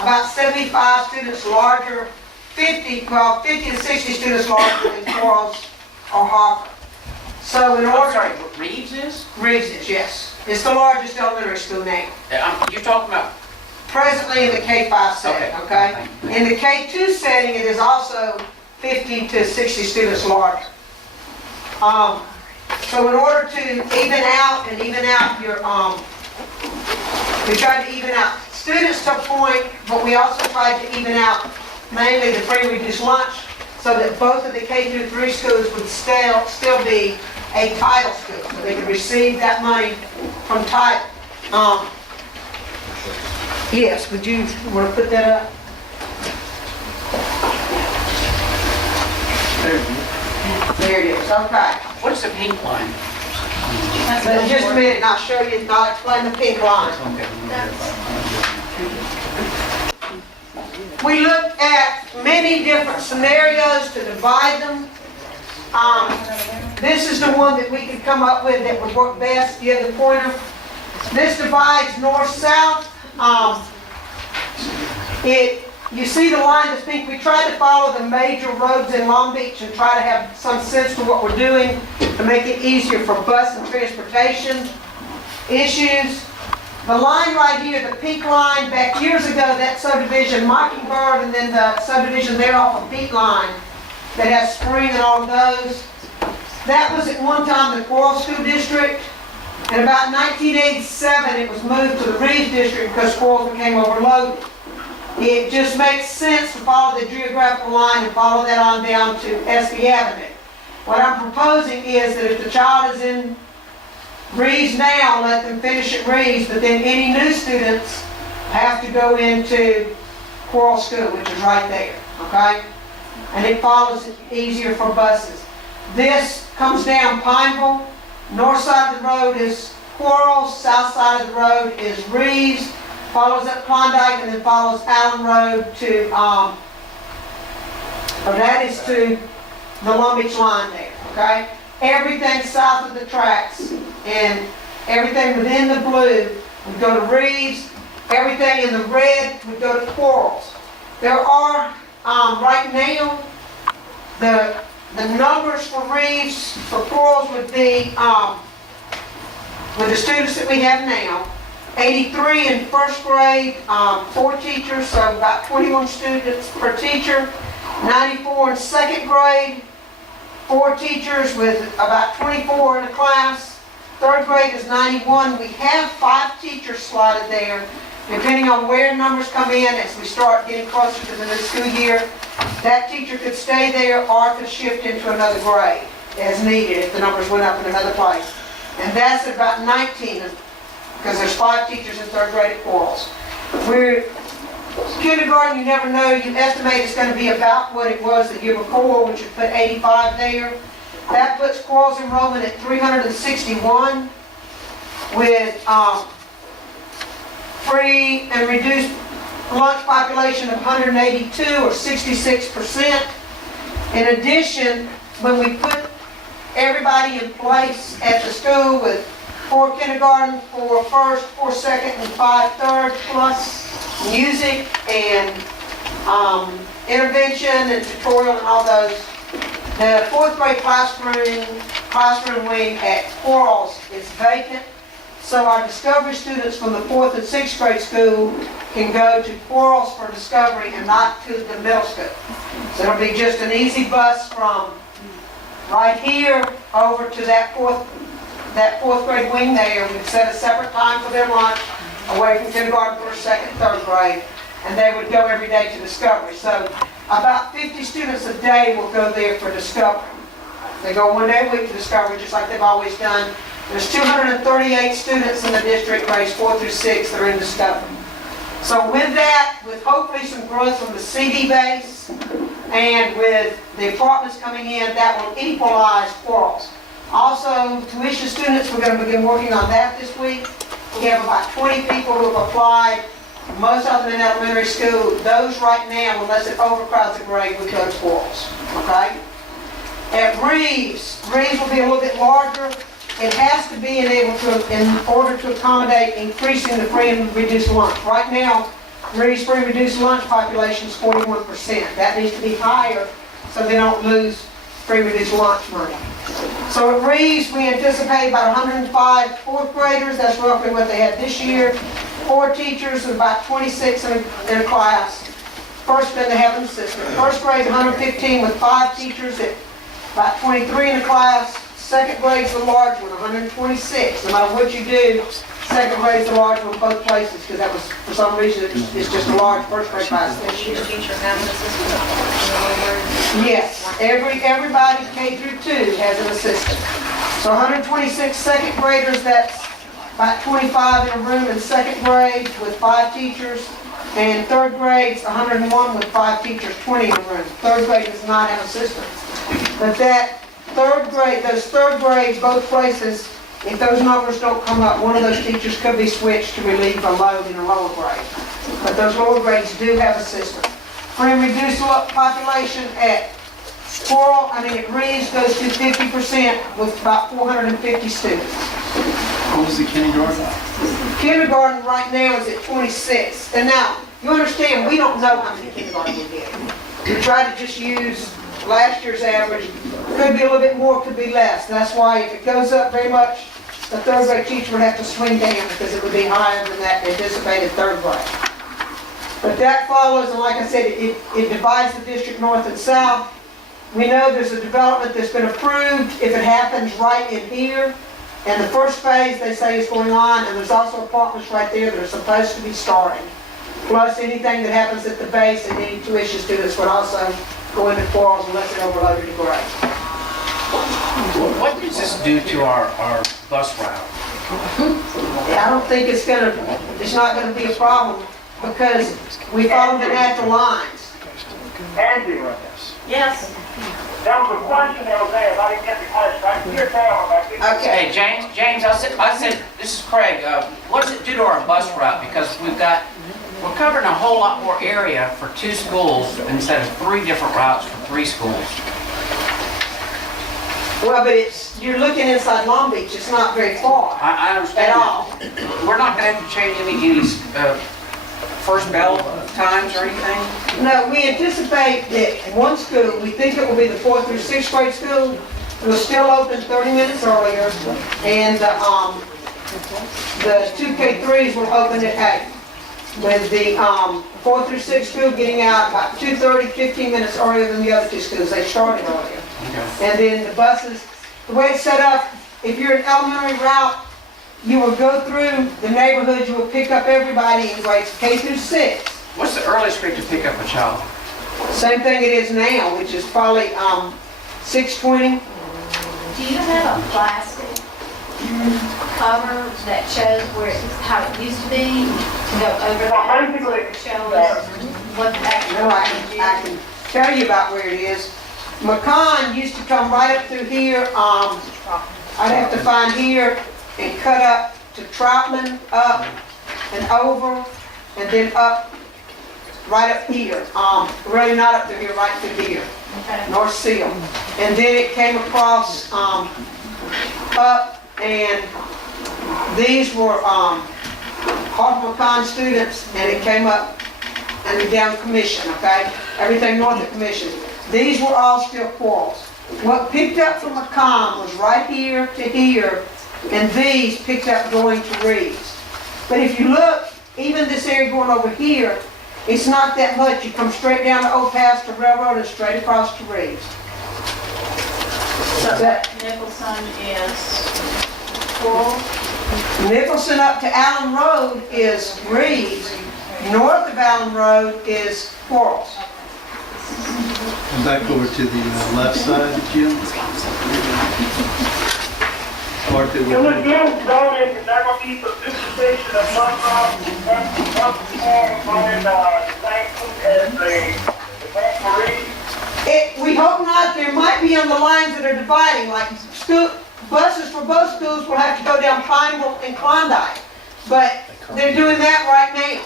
about 75 students larger, 50 to 60 students larger than Quarles or Harper. So in I'm order, sorry, Reeves is? Reeves is, yes. It's the largest elementary school now. You're talking about, Presently in the K-5 setting, okay? In the K-2 setting, it is also 50 to 60 students larger. So in order to even out your, we tried to even out students to a point, but we also tried to even out mainly the free reduced lunch so that both of the K-3 schools would still be a title school, so they could receive that money from title. Yes, would you want to put that up? There it is, okay. what's the pink line? But just a minute, and I'll show you, and I'll explain the pink line. We looked at many different scenarios to divide them. This is the one that we could come up with that would work best. You have the pointer. This divides north-south. You see the line that's pink. We tried to follow the major roads in Long Beach and try to have some sense to what we're doing to make it easier for bus and transportation issues. The line right here, the pink line, back years ago, that subdivision, Mockingbird, and then the subdivision there off of Beat Line that has Spring and all of those. That was at one time the Quarles School District. In about 1987, it was moved to the Reeves District because Quarles became overloaded. It just makes sense to follow the geographical line and follow that on down to SB Avenue. What I'm proposing is that if the child is in Reeves now, let them finish at Reeves, but then any new students have to go into Quarles School, which is right there, okay? And it follows it easier for buses. This comes down Pineville. North side of the road is Quarles, south side of the road is Reeves, follows up Klondike, and then follows Allen Road to, that is to the Long Beach line there, okay? Everything south of the tracks and everything within the blue would go to Reeves. Everything in the red would go to Quarles. There are, right now, the numbers for Reeves, for Quarles would be, with the students that we have now, 83 in first grade, 4 teachers, so about 21 students per teacher. 94 in second grade, 4 teachers with about 24 in a class. Third grade is 91. We have 5 teachers slotted there. Depending on where numbers come in as we start getting closer to the new school year, that teacher could stay there or could shift into another grade as needed if the numbers went up in another place. And that's at about 19, because there's 5 teachers in third grade at Quarles. We're kindergarten, you never know. You estimate it's going to be about what it was the year before, which would put 85 there. That puts Quarles enrollment at 361 with free and reduced lunch population of 182 or 66%. In addition, when we put everybody in place at the school with 4 kindergarten, 4 first, 4 second, and 5 third, plus music and intervention and tutorial and all those, the 4th grade classroom wing at Quarles is vacant. So our Discovery students from the 4th and 6th grade school can go to Quarles for Discovery and not to the middle school. So it'll be just an easy bus from right here over to that 4th grade wing there. We'd set a separate time for their lunch away from kindergarten, 1st, 2nd, 3rd grade, and they would go every day to Discovery. So about 50 students a day will go there for Discovery. They go 1 day a week to Discovery just like they've always done. There's 238 students in the district, grades 4 through 6, that are in Discovery. So with that, with hopefully some growth from the CD base, and with the apartments coming in, that will equalize Quarles. Also, tuition students, we're going to begin working on that this week. We have about 20 people who have applied, most of them in elementary school. Those right now, unless it overcrowds the grade, would go to Quarles, okay? At Reeves will be a little bit larger. It has to be in order to accommodate increasing the free and reduced lunch. Right now, Reed's free reduced lunch population is 41%. That needs to be higher so they don't lose free reduced lunch money. So at Reed's, we anticipate about 105 fourth graders. That's roughly what they had this year. 4 teachers and about 26 in a class. First, then they have an assistant. First grade, 115 with 5 teachers at about 23 in the class. Second grade's the large one, 126. No matter what you do, second grade's the large one both places, because that was, for some reason, it's just a large first grade class this year. Each teacher has an assistant. Yes, everybody K through 2 has an assistant. So 126 second graders, that's about 25 in a room in second grade with 5 teachers. And third grade's 101 with 5 teachers, 20 in a room. Third grade does not have assistants. But that third grade, those third grades, both places, if those numbers don't come up, one of those teachers could be switched to relieve a load in a lower grade. But those lower grades do have assistants. Free and reduced population at at Reed's goes to 50% with about 450 students. What was the kindergarten? Kindergarten right now is at 26. And now, you understand, we don't know how many kindergarten we get. We try to just use last year's average. Could be a little bit more, could be less. That's why if it goes up very much, the third grade teacher would have to swing down because it would be higher than that anticipated third grade. But that follows, and like I said, it divides the district north and south. We know there's a development that's been approved if it happens right in here. And the first phase, they say, is going on, and there's also apartments right there that are supposed to be starting. Plus anything that happens at the base and any tuition students would also go into quarrels unless they're overloaded to grade. What does this do to our bus route? I don't think it's not gonna be a problem because we follow the natural lines. Andy, Yes. there was a question that was there, I didn't get the question, I can hear Carol. Okay. Hey, James, I said, this is Craig, what does it do to our bus route? Because we're covering a whole lot more area for 2 schools instead of 3 different routes for 3 schools. Well, but you're looking inside Long Beach, it's not very far I understand at that. all. We're not gonna have to change any first bell times or anything? No, we anticipate that one school, we think it will be the 4th through 6th grade school, will still open 30 minutes earlier, and the 2K3s will open at 8. With the 4th through 6th school getting out about 2:30, 15 minutes earlier than the other 2 schools. They started earlier. Okay. And then the buses, the way it's set up, if you're an elementary route, you will go through the neighborhood, you will pick up everybody in grades K through 6. What's the earliest grade to pick up a child? Same thing it is now, which is probably 6:20. Do you have a plastic cover that shows how it used to be to go over that? Show us what the actual No, I change can tell you about where it is. McCon used to come right up through here. I'd have to find here and cut up to Troutman, up and over, and then up, right up here. Really not up through here, right through here, Okay. North Seal. And then it came across up, and these were Harper McCon students, and it came up and down Commission, okay? Everything north of Commission. These were all still quarrels. What picked up from McCon was right here to here, and these picked up going to Reed's. But if you look, even this area going over here, it's not that much. You come straight down to Old Pass to Railroad and straight across to Reed's. So that Nicholson is full. Nicholson up to Allen Road is Reed's. North of Allen Road is Quarles. And back over to the left side, Jim. Part that It was would be, being zoning, and there will be some duplication of one route, one form on as the Marie. We hope not. There might be on the lines that are dividing, like buses for both schools will have to go down Pineville and Klondike. But they're doing that right now.